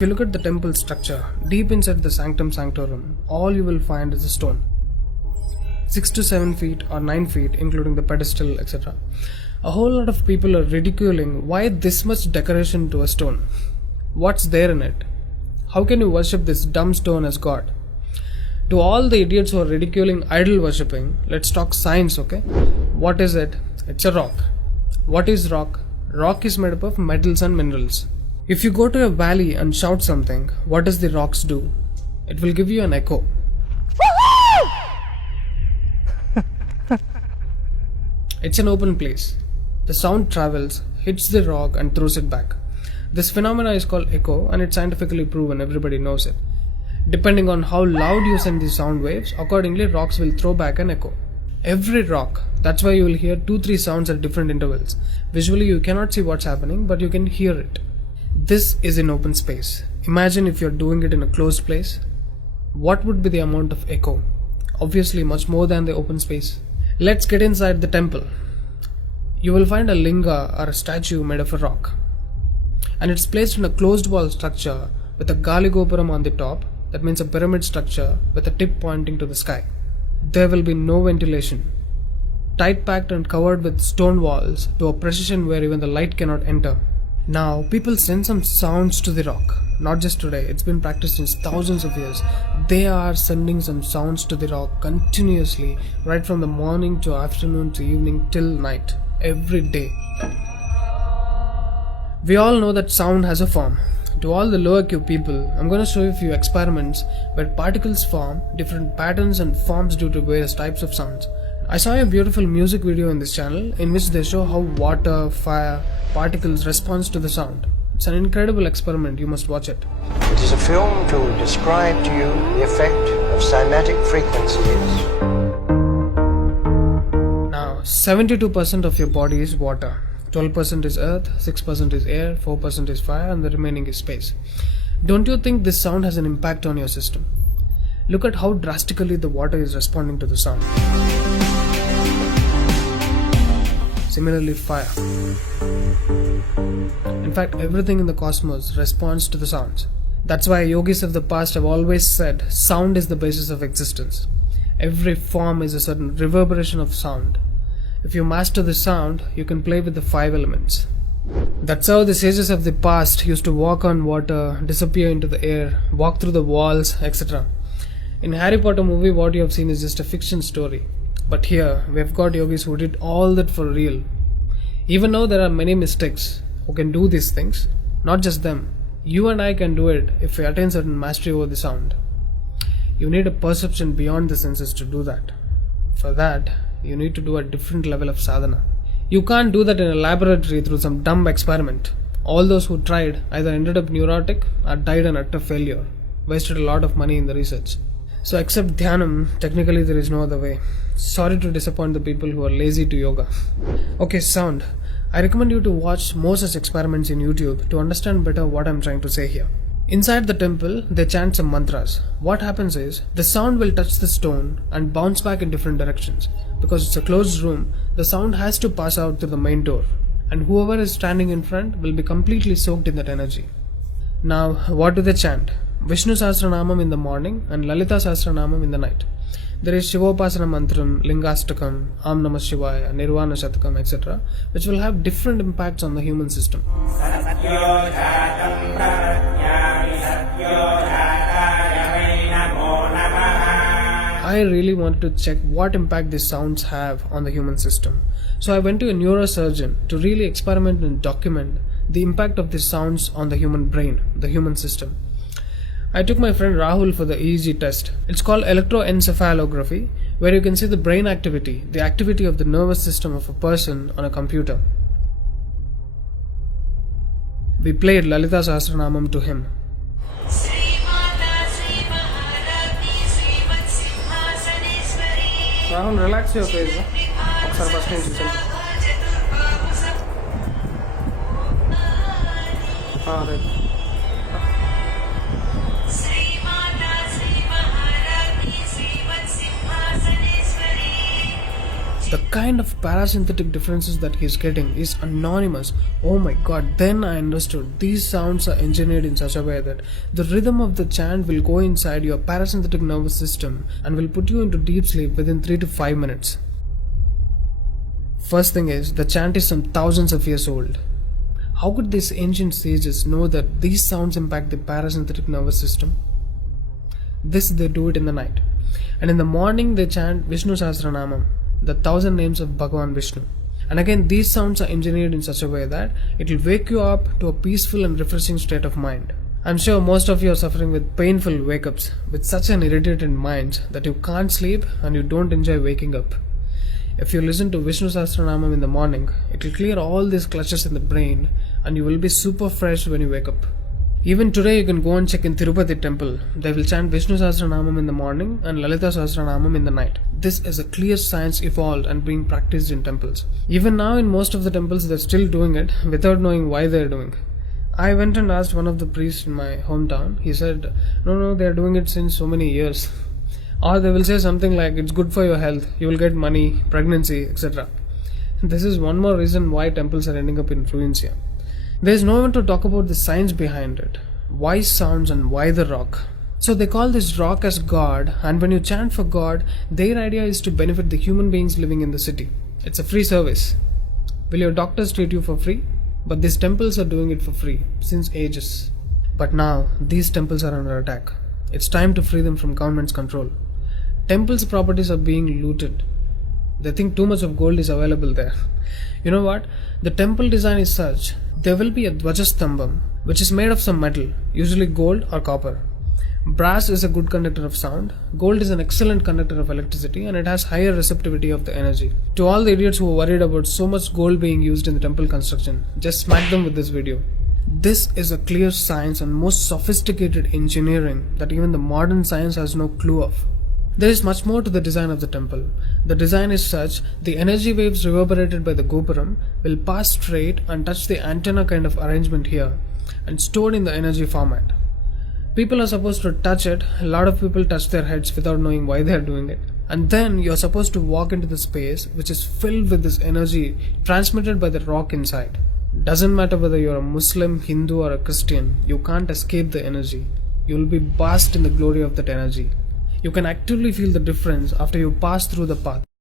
If you look at the temple structure, deep inside the sanctum sanctorum, all you will find is a stone. 6 to 7 feet or 9 feet, including the pedestal, etc. A whole lot of people are ridiculing why this much decoration to a stone. What's there in it? How can you worship this dumb stone as God? To all the idiots who are ridiculing idol worshipping, let's talk science, okay? What is it? It's a rock. What is rock? Rock is made up of metals and minerals. If you go to a valley and shout something, what does the rocks do? It will give you an echo. It's an open place. The sound travels, hits the rock and throws it back. This phenomena is called echo and it's scientifically proven, everybody knows it. Depending on how loud you send the sound waves, accordingly rocks will throw back an echo. Every rock, that's why you will hear 2-3 sounds at different intervals. Visually you cannot see what's happening, but you can hear it. This is in open space. Imagine if you're doing it in a closed place. What would be the amount of echo? Obviously much more than the open space. Let's get inside the temple. You will find a linga or a statue made of a rock. And it's placed in a closed wall structure with a Galigopuram on the top. That means a pyramid structure with a tip pointing to the sky. There will be no ventilation. Tight packed and covered with stone walls to a precision where even the light cannot enter. Now, people send some sounds to the rock. Not just today, it's been practiced since thousands of years. They are sending some sounds to the rock continuously, right from the morning to afternoon to evening till night, every day. We all know that sound has a form. To all the lower Q people, I'm going to show you a few experiments where particles form different patterns and forms due to various types of sounds. I saw a beautiful music video in this channel in which they show how water, fire, particles respond to the sound. It's an incredible experiment, you must watch it. It is a film to describe to you the effect of cymatic frequencies. Now, 72% of your body is water, 12% is earth, 6% is air, 4% is fire and the remaining is space. Don't you think this sound has an impact on your system? Look at how drastically the water is responding to the sound. Similarly, fire. In fact, everything in the cosmos responds to the sounds. That's why yogis of the past have always said sound is the basis of existence. Every form is a certain reverberation of sound. If you master the sound, you can play with the 5 elements. That's how the sages of the past used to walk on water, disappear into the air, walk through the walls, etc. In Harry Potter movie, what you have seen is just a fiction story. But here, we have got yogis who did all that for real. Even though there are many mystics who can do these things, not just them, you and I can do it if we attain certain mastery over the sound. You need a perception beyond the senses to do that. For that, you need to do a different level of sadhana. You can't do that in a laboratory through some dumb experiment. All those who tried either ended up neurotic or died an utter failure, wasted a lot of money in the research. So except Dhyanam, technically there is no other way. Sorry to disappoint the people who are lazy to yoga. Okay, sound. I recommend you to watch more such experiments in YouTube to understand better what I'm trying to say here. Inside the temple, they chant some mantras. What happens is, the sound will touch the stone and bounce back in different directions. Because it's a closed room, the sound has to pass out through the main door. And whoever is standing in front will be completely soaked in that energy. Now, what do they chant? Vishnu Sahasranamam in the morning and Lalita Sahasranamam in the night. There is Shivopasana Mantram, Lingastakam, Am Namah Shivaya, Nirvana Shatakam, etc., which will have different impacts on the human system. I really wanted to check what impact these sounds have on the human system. So I went to a neurosurgeon to really experiment and document the impact of these sounds on the human brain, the human system. I took my friend Rahul for the EEG test. It's called electroencephalography, where you can see the brain activity, the activity of the nervous system of a person on a computer. We played Lalita Sahasranamam to him. Rahul, relax your face. Right. The kind of parasympathetic differences that he's getting is anonymous. Oh my god, then I understood. These sounds are engineered in such a way that the rhythm of the chant will go inside your parasympathetic nervous system and will put you into deep sleep within 3 to 5 minutes. First thing is, the chant is some thousands of years old. How could these ancient sages know that these sounds impact the parasympathetic nervous system? They do it in the night. And in the morning they chant Vishnu Sahasranamam, the 1000 names of Bhagavan Vishnu. And again, these sounds are engineered in such a way that it will wake you up to a peaceful and refreshing state of mind. I'm sure most of you are suffering with painful wake-ups, with such an irritated mind that you can't sleep and you don't enjoy waking up. If you listen to Vishnu Sahasranamam in the morning, it will clear all these clutches in the brain and you will be super fresh when you wake up. Even today you can go and check in Tirupati temple. They will chant Vishnu Sahasranamam in the morning and Lalita Sahasranamam in the night. This is a clear science evolved and being practiced in temples. Even now in most of the temples they're still doing it without knowing why they're doing. I went and asked one of the priests in my hometown. He said, no, they're doing it since so many years. Or they will say something like, it's good for your health, you will get money, pregnancy, etc. This is one more reason why temples are ending up in ruins here. There is no one to talk about the science behind it. Why sounds and why the rock? So they call this rock as God, and when you chant for God, their idea is to benefit the human beings living in the city. It's a free service. Will your doctors treat you for free? But these temples are doing it for free, since ages. But now, these temples are under attack. It's time to free them from government's control. Temples' properties are being looted. They think too much of gold is available there. You know what? The temple design is such, there will be a Dvajastambam, which is made of some metal, usually gold or copper. Brass is a good conductor of sound, gold is an excellent conductor of electricity, and it has higher receptivity of the energy. To all the idiots who are worried about so much gold being used in the temple construction, just smack them with this video. This is a clear science and most sophisticated engineering that even the modern science has no clue of. There is much more to the design of the temple. The design is such, the energy waves reverberated by the gopuram will pass straight and touch the antenna kind of arrangement here and stored in the energy format. People are supposed to touch it. A lot of people touch their heads without knowing why they are doing it. And then you are supposed to walk into the space which is filled with this energy transmitted by the rock inside. Doesn't matter whether you are a Muslim, Hindu or a Christian, you can't escape the energy. You will be basked in the glory of that energy. You can actively feel the difference after you pass through the path.